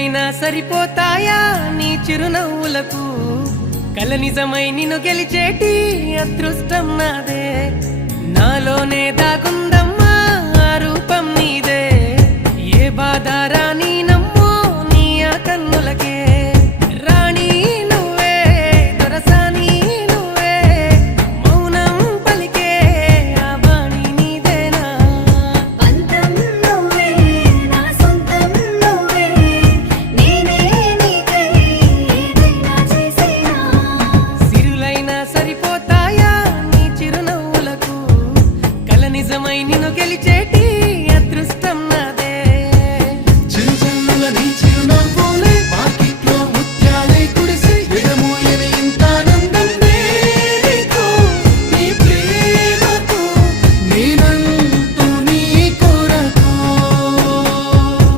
వేలైనా సరిపోతాయా నీ చిరునవ్వులకు కల నిజమై నిన్ను గెలిచేటి అదృష్టం నాదే నాలోనే దాగుందమ్మా ఆ రూపం నీదే ఏ బాధ రాని